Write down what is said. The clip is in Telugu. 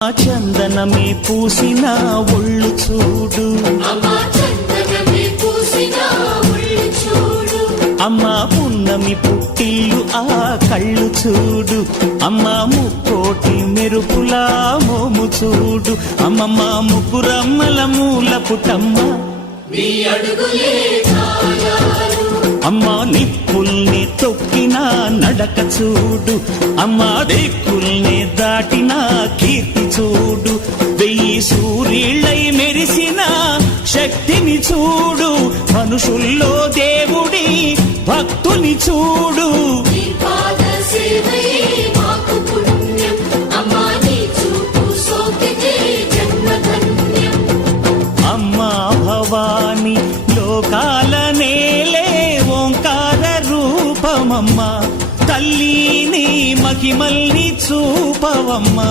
చందనమే పూసిన ఒళ్ళు చూడు, అమ్మా పున్నమి పుట్టిల్లు ఆ కళ్ళు చూడు, అమ్మా ముక్కోటి మెరుపులా మోము చూడు, అమ్మమ్మ ముగ్గురమ్మల మూల పుటమ్మ అమ్మా నిప్పుల్ని తొక్కిన నడక చూడు, అమ్మా దిక్కుల్ని దాటిన కీర్తి చూడు, 1000 సూర్యుళ్ళై మెరిసిన శక్తిని చూడు, మనుషుల్లో దేవుడి భక్తుని చూడు. అమ్మా భవాని లోకాల నేలే ఓంకార రూపమమ్మా, తల్లిని మహిమల్ని చూపవమ్మా.